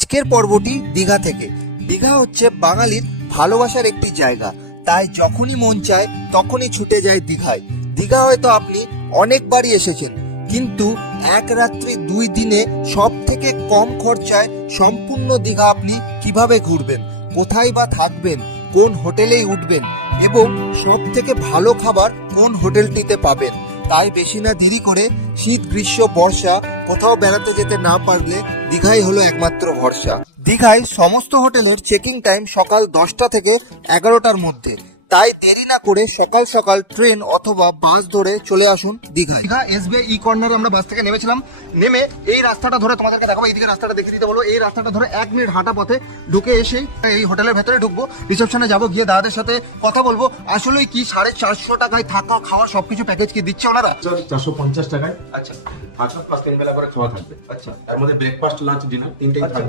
আজকের পর্বটি দীঘা থেকে। দীঘা হচ্ছে বাঙালির ভালোবাসার একটি জায়গা, তাই যখনই মন চায় তখনই ছুটে যায় দীঘায়। দীঘা হয়তো আপনি অনেকবারই এসেছেন, কিন্তু এক রাত্রি 2 দিনে সব থেকে কম খরচায় সম্পূর্ণ দীঘা আপনি কিভাবে ঘুরবেন, কোথায় বা থাকবেন, কোন হোটেলেই উঠবেন এবং সব থেকে ভালো খাবার কোন হোটেলটিতে পাবেন, তাই বেশি না দেরি করে শীত গ্রীষ্ম বর্ষা কোথাও বেড়াতে যেতে না পারলে দীঘাই হলো একমাত্র ভরসা। দীঘায় সমস্ত হোটেলের চেকিং টাইম সকাল 10টা থেকে 11টার মধ্যে, তাই দেরি না করে সকাল সকাল ট্রেন অথবা বাস ধরে চলে আসুন দীঘায়। দীঘা এসবিআই ই কর্নারে আমরা বাস থেকে নেমেছিলাম। নেমে এই রাস্তাটা ধরে তোমাদেরকে দেখাবো, এইদিকে রাস্তাটা দেখিয়ে দিতে বলো। এই রাস্তাটা ধরে 1 মিনিট হাঁটা পথে ঢুকে এসেই এই হোটেলের ভেতরে ঢুকবো, রিসেপশনে যাবো, গিয়ে দাদাদের সাথে কথা বলবো আসলে কি 450 টাকায় থাকা খাওয়া সবকিছু প্যাকেজ কি দিচ্ছে ওনারা। 450 টাকায় আচ্ছা থাকা প্লাস 3 বেলা করে খাওয়া থাকবে। আচ্ছা তার মধ্যে ব্রেকফাস্ট লাঞ্চ ডিনার তিনটেই থাকবে।